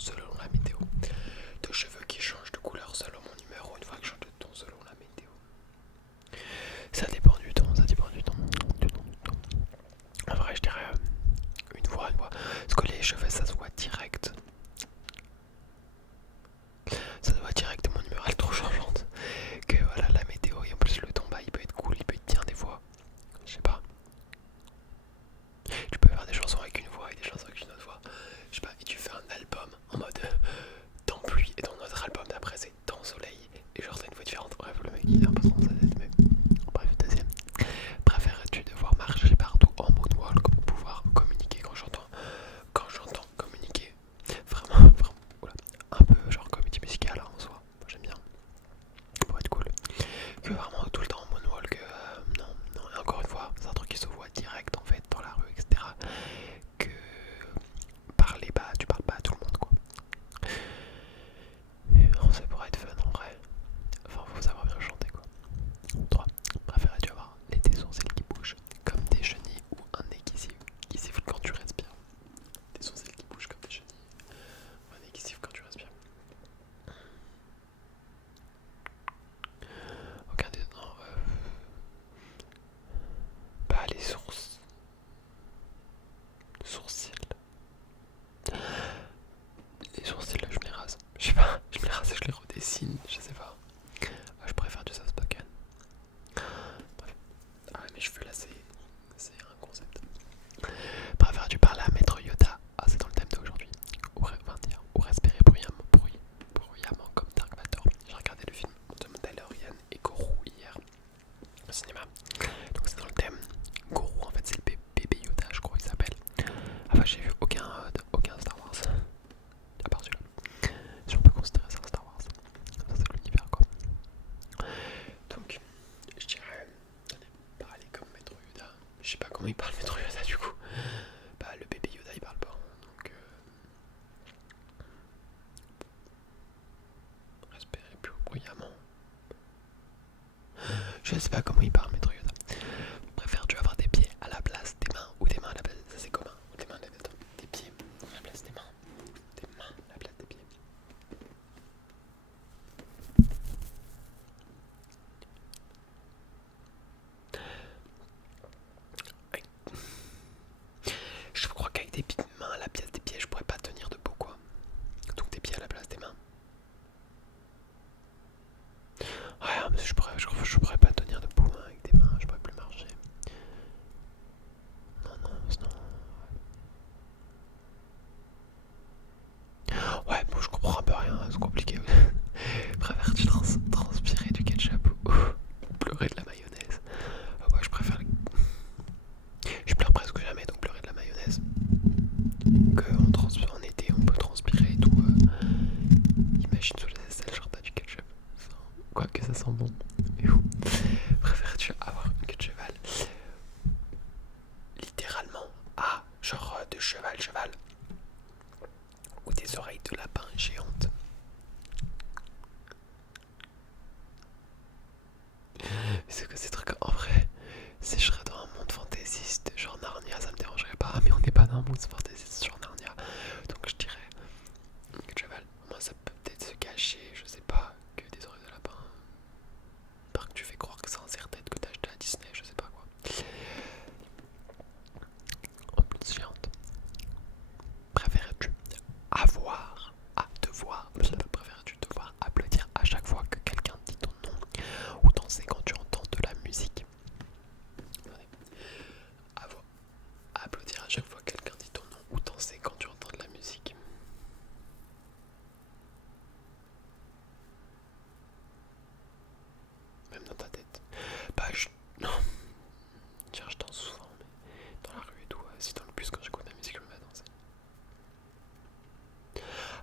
selon la météo, de cheveux qui changent de couleur selon mon humeur ou une fois que je change de ton selon la météo. Ça dépend du temps, ça dépend du temps. En vrai, je dirais une fois. Parce que les cheveux, ça se voit direct. Ça se voit direct, mon humeur elle est trop changeante. Que voilà, la météo et en plus le temps, bah, il peut être cool, il peut être bien des fois. Je sais pas. Tu peux faire des chansons avec une voix et des chansons avec une autre voix. Je sais pas, et tu fais un album en mode temps pluie et ton autre album d'après c'est temps soleil. Et genre t'as une voix différente. Bref, le mec il est un peu dans sa tête, mais bref, deuxième. Préférerais-tu devoir marcher partout en moonwalk pour pouvoir communiquer quand j'entends communiquer vraiment, oula, un peu genre comédie musicale hein, en soi. Moi j'aime bien pour être cool. Que vraiment tout le temps en moonwalk, non, non. Et encore une fois, c'est un truc qui se voit direct en fait dans la rue, etc. Que parler, bah tu parles pas à tout le monde quoi. Et non, ça pourrait être fun en vrai. Enfin, faut savoir bien chanter quoi. 3. Préférais-tu avoir des sourcils qui bougent comme des chenilles ou un nez qui siffle quand tu respires? Des sourcils qui bougent comme des chenilles ou un nez qui siffle quand tu respires. Aucun des... Non, bah les sourcils. Les sourcils là je me les rase. Je sais pas, je me les rase et je les redessine, je sais pas. Je préfère du soft spoken. Bref. Ah ouais, mes cheveux là c'est un concept. Préfères-tu parler à Maître Yoda? Ah, c'est dans le thème d'aujourd'hui. Ou respirer bruyamment comme Dark Vador. J'ai regardé le film de Mandalorian et Goro hier au cinéma. Donc c'est dans le thème. Goro en fait c'est le bébé Yoda je crois qu'il s'appelle. Enfin j'ai vu aucun Star Wars. À part celui-là. Si on peut considérer ça un Star Wars. Ça c'est l'univers quoi. Donc je dirais parler comme Maître Yoda. Je sais pas comment il parle Maître Yoda du coup. Bah le bébé Yoda il parle pas. Donc respirer plus bruyamment. Je sais pas comment il parle Maître Yoda. Préfères-tu avoir des pieds à la place des mains ou des mains à la place? Ça c'est commun. Ou des mains à la place des pieds à la place des mains. Des mains à la place des pieds. Ouais. Je crois qu'avec des mains à la place des pieds, je pourrais pas tenir debout quoi. Donc des pieds à la place des mains. Ouais, mais je pourrais pas tenir debout hein, avec des mains, je pourrais plus marcher. Non, non, sinon. Ouais, bon, je comprends un peu rien, c'est compliqué. Préfères-tu transpirer du ketchup ou pleurer de la mayonnaise? Ouais, je préfère. Je pleure presque jamais, donc pleurer de la mayonnaise. En été, on peut transpirer et tout. Imagine sous les aisselles, genre t'as du ketchup. Enfin, quoi que ça sent bon. Et où préfères-tu avoir une queue de cheval? Littéralement, genre de cheval. Ou des oreilles de lapin géantes. C'est que ces trucs en vrai, si je serais dans un monde fantaisiste, genre Narnia, ça me dérangerait pas. Mais on n'est pas dans un monde fantaisiste, genre Narnia. Donc je dirais que cheval. Moi, ça peut peut-être se cacher, je sais pas, que des oreilles de lapin. Par que tu fais croire que c'est un serre-tête que t'as acheté à Disney, je sais pas quoi. En plus, géante. Préférais-tu préférais-tu devoir applaudir à chaque fois que quelqu'un dit ton nom ou danser quand tu entends de la musique? Applaudir à chaque fois que quelqu'un dit ton nom ou danser quand tu entends de la musique. Même dans ta tête. Bah non, je danse souvent, mais dans la rue et tout, si dans le bus quand j'écoute la musique je me mets à danser.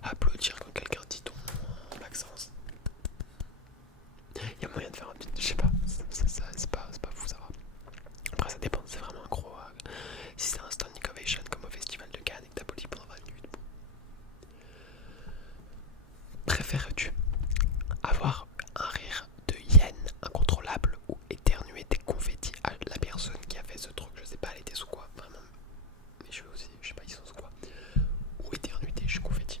Applaudir quand quelqu'un dit ton nom en Maxence. Il y a moyen de faire un petit... Je sais pas, c'est pas fou ça va. Après ça dépend, c'est vraiment un gros... si c'est un standing ovation comme au festival de Cannes et que t'applaudis pendant 20 minutes. Bon. Préfères-tu avoir un rire de hyène incontrôlable ou éternuer des confettis à la personne qui a fait ce truc? Je sais pas, elle était sous quoi, vraiment. Mes cheveux aussi, je sais pas, ils sont sous quoi. Ou éternuer des confettis.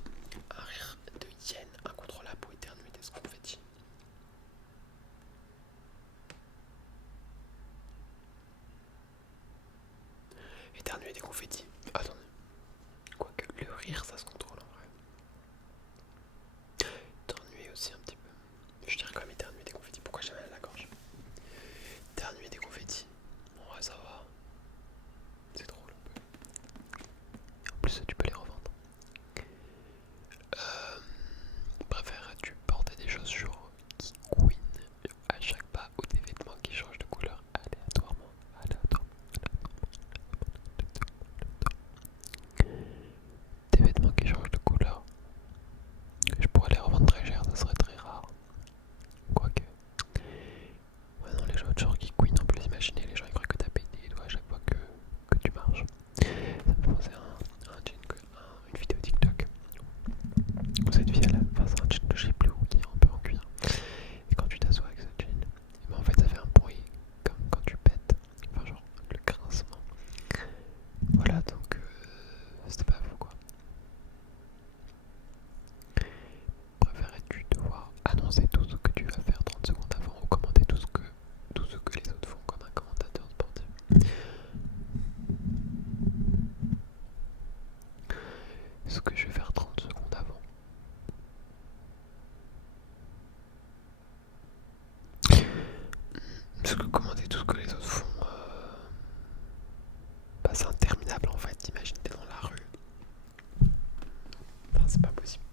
c'est pas possible.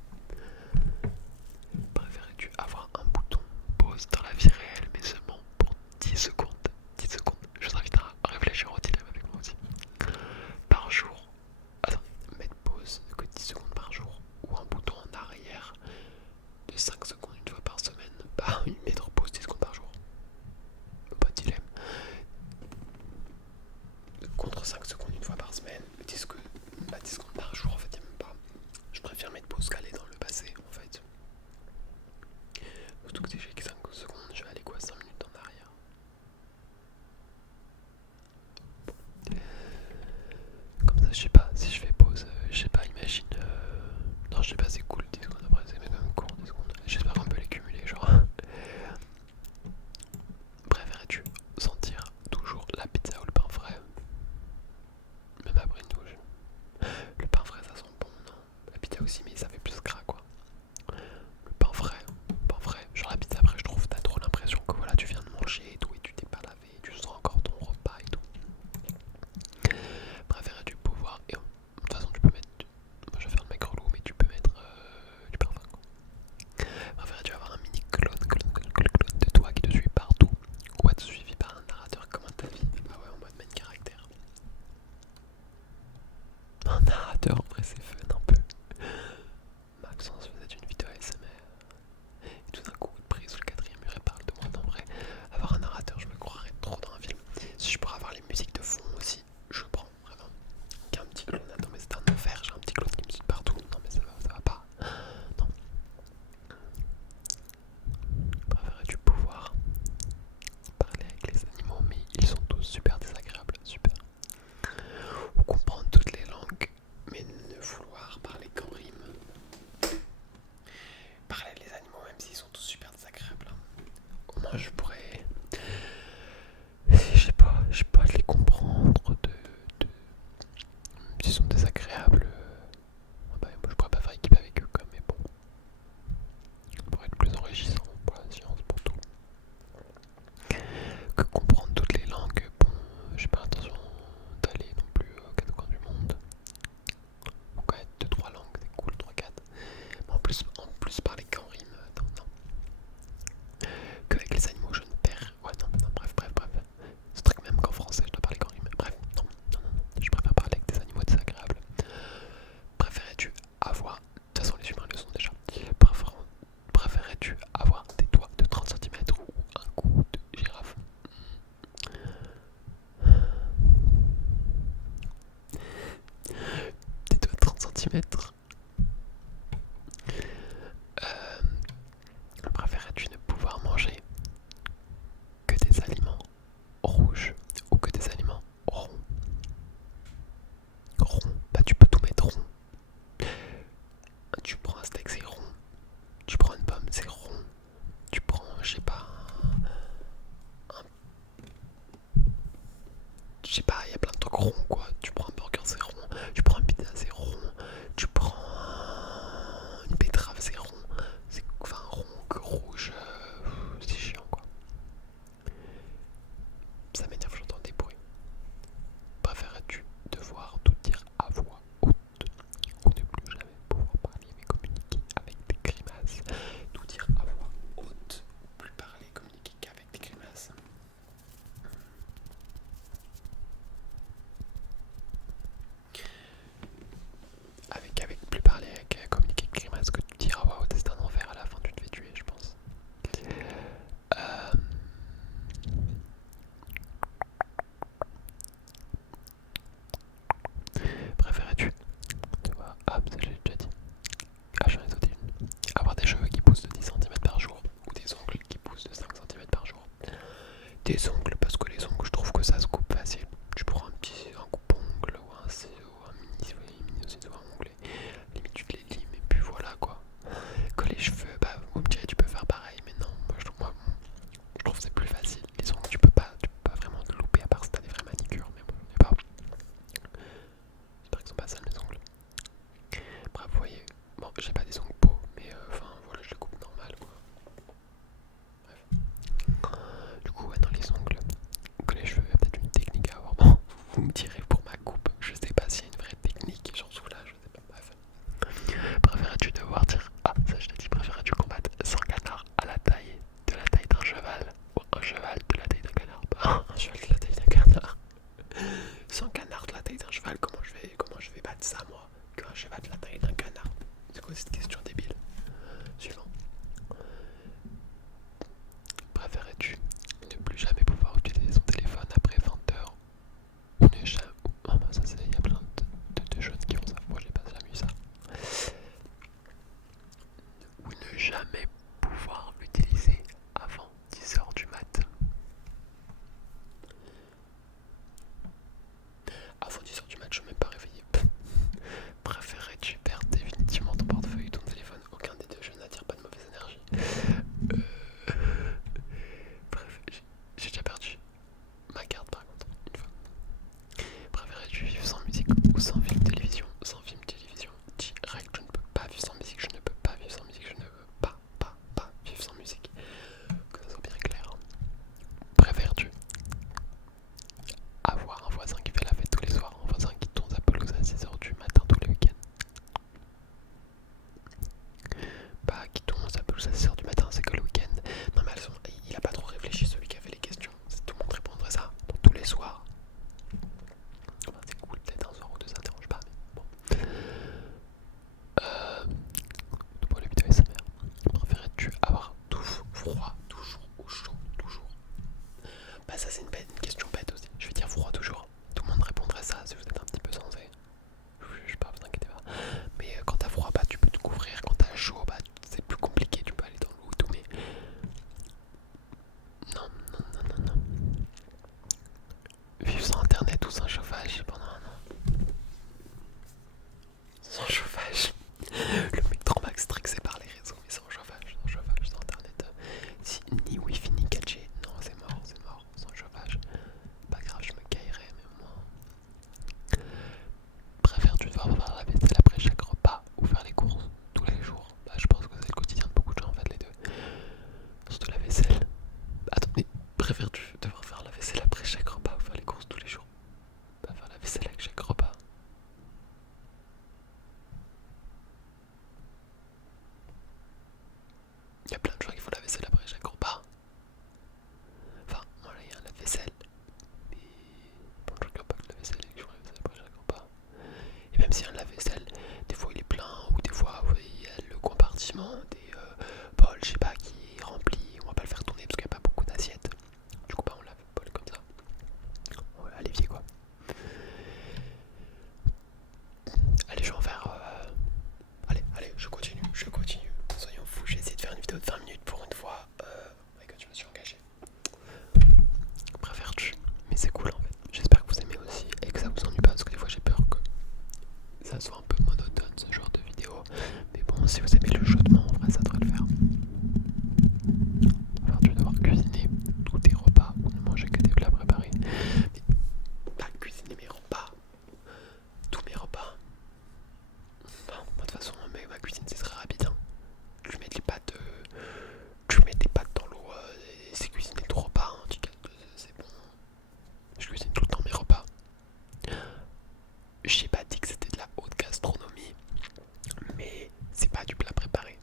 Préférais-tu avoir un bouton pause dans la vie réelle, mais seulement pour 10 secondes? 10 secondes. Je vous invite à réfléchir au dilemme avec moi aussi. Par jour. Attends, mettre pause que 10 secondes par jour. Ou un bouton en arrière de 5 secondes une fois par semaine. Bah oui, mettre pause 10 secondes par jour. Pas de dilemme. Contre 5 secondes une fois par semaine. 10 secondes par jour, en fait, y'a même pas. Je préfère mettre pause qu'aller dans le passé, en fait. Surtout que si j'ai que 5 secondes, je vais aller quoi 5 minutes en arrière. Comme ça, je sais pas, si je fais pause, je sais pas, imagine. Non, je sais pas, c'est cool 10 secondes après, c'est même court 10 secondes. J'espère qu'on peut les cumuler, genre. Préférais-tu sentir toujours la pizza ou le pain frais? Même après une douche. Le pain frais, ça sent bon, non? La pizza aussi, mais ça fait plus gras, quoi. Le pain frais, genre la pizza après je trouve t'as trop l'impression que voilà tu viens de manger et tout et tu t'es pas lavé, tu sens encore ton repas et tout. Préférais-tu pouvoir, et de toute façon tu peux mettre, moi je vais faire le mec relou mais tu peux mettre du parfum quoi. Préférais-tu avoir un mini clone de toi qui te suit partout ou être suivi par un narrateur comme ta vie? Ah ouais en mode main caractère. Un narrateur en vrai c'est fun un peu. poser cette question débile. Suivant. Préférais-tu ne plus jamais pouvoir utiliser son téléphone après 20h ou ne jamais... Oh, bah ça c'est... Il y a plein de jeunes qui ont ça. Moi j'ai pas jamais eu ça. Ou ne jamais pouvoir l'utiliser avant 10h du mat. Avant 10h du mat, je ne suis même pas réveillé. Préférais-tu perdre définitivement ton portefeuille ou ton téléphone? Aucun des deux jeux n'attire pas de mauvaise énergie. Bref, j'ai déjà perdu ma carte par contre, une fois. Préférais-tu vivre sans musique ou sans film télévision? Sans film télévision, direct, je ne peux pas vivre sans musique, je ne peux pas vivre sans musique, je ne veux pas vivre sans musique. Que ça soit bien clair. Préfères-tu avoir un voisin qui fait la fête tous les soirs, un voisin qui tourne sa pelouse à 6h du matin tous les week-ends? Bah, qui tourne sa pelouse à 6h du matin, c'est que le week-end. Non mais il a pas trop réfléchi celui qui a fait les questions. Tout le monde répondrait ça, donc tous les soirs. Enfin, c'est cool, peut-être un soir ou deux, ça dérange pas, mais bon. Pour les vidéos SMR, préférais-tu avoir tout froid toujours ou chaud toujours? Bah ça c'est une question bête aussi. Je vais dire froid toujours. Tout le monde répondrait ça si vous êtes un petit peu sensé. Je sais pas, vous inquiétez pas. Mais quand t'as froid, bah tu peux te couvrir. Quand t'as chaud, bah c'est plus compliqué. Tu peux aller dans l'eau et tout. Mais non. Vivre sans internet ou sans chauffage pendant un an. Sans chauffage. Le mec trop max stressé par les réseaux, mais sans chauffage, sans internet. Si ni wifi ni 4G, non c'est mort, sans chauffage. Pas grave, je me caillerai, mais moi. Préfères-tu devoir faire la vaisselle après chaque repas ou faire les courses tous les jours? Bah je pense que c'est le quotidien de beaucoup de gens en fait, les deux. Surtout la vaisselle. Attends, mais préfères-tu devoir faire la vaisselle après chaque repas ou faire les courses tous les jours? Bah faire la vaisselle avec chaque repas. Il y a plein de gens qui font la vaisselle après chaque repas. Enfin, voilà, il y a la vaisselle. Mais bon, je regarde pas que la vaisselle et que je fais la vaisselle après chaque repas. Et même si un lave-vaisselle, des fois il est plein, ou des fois il y a le compartiment des bols, je sais pas, qui est rempli. On va pas le faire tourner parce qu'il n'y a pas beaucoup d'assiettes. Du coup, bah, on lave le bol comme ça. Ouais, à l'évier quoi. Allez, je vais en faire. Allez, je continue. Soyons fous, j'ai essayé de faire une vidéo de 20 minutes pour une fois. Et que je me suis engagé. Préfères-tu? Mais c'est cool en fait. J'espère que vous aimez aussi et que ça vous ennuie pas parce que des fois j'ai peur que ça soit un peu monotone ce genre de vidéo. Mais bon, si vous aimez le chaudement, en vrai ça devrait le faire. Préfères-tu devoir cuisiner tous tes repas ou ne manger que des plats préparés? Mais pas cuisiner mes repas. Tous mes repas. Enfin, moi de toute façon, ma cuisine c'est très rapide. Hein. Tu mets des pâtes dans l'eau, c'est cuisiner ton repas, hein, c'est bon. Je cuisine tout le temps mes repas. J'ai pas dit que c'était de la haute gastronomie, mais c'est pas du plat préparé.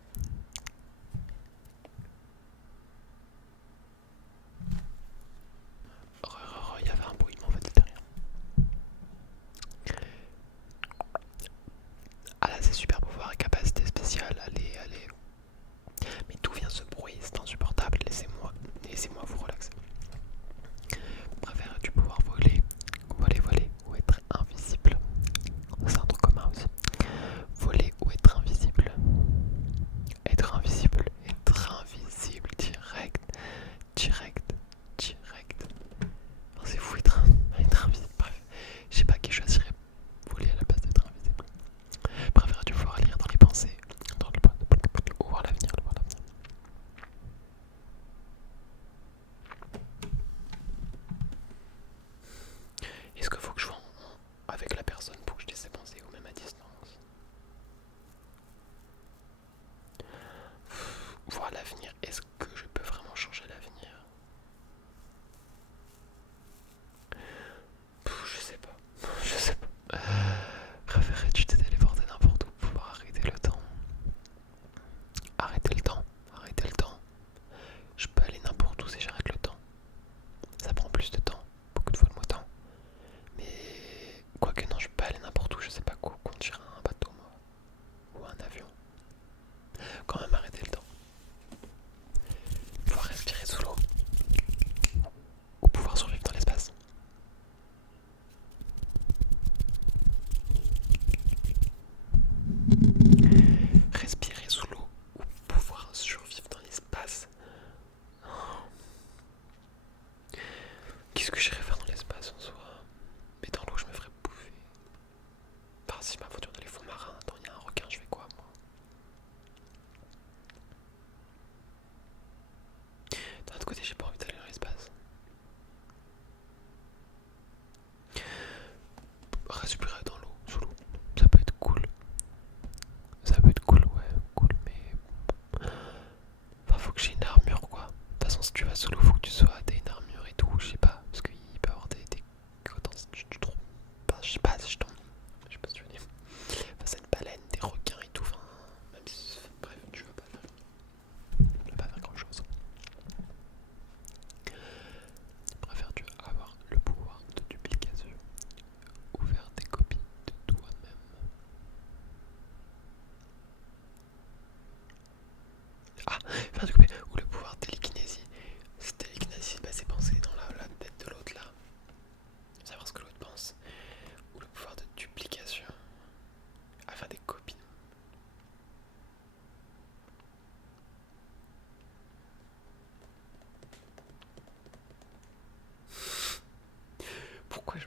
qu'est-ce que j'irais faire dans l'espace en soi? Mais dans l'eau, je me ferais bouffer. Enfin, si je m'aventure dans les fonds marins, attends, il y a un requin, je fais quoi moi? D'un autre côté, j'ai pas envie d'aller dans l'espace. Respirer dans l'eau, sous l'eau, ça peut être cool. Ça peut être cool, ouais, cool, mais. Enfin, faut que j'ai une armure quoi. De toute façon, si tu vas sous l'eau, faut que tu sois. T'as une armure et tout, je sais pas. Parce qu'il peut y avoir des. Attends, si tu trouves. Enfin, je sais pas si je tombe. Je sais pas si tu veux dire. Enfin, c'est une baleine, des requins et tout. Enfin, même si. Bref, tu vas pas faire. Tu vas pas faire grand chose. Préfères-tu avoir le pouvoir de duplication ou faire des copies de toi-même? Ah, faire des copies ou le pouvoir de télékinésie. C'est télékinésie, bah c'est penser dans la tête de l'autre là. Savoir ce que l'autre pense. Ou le pouvoir de duplication. À faire des copies. Pourquoi je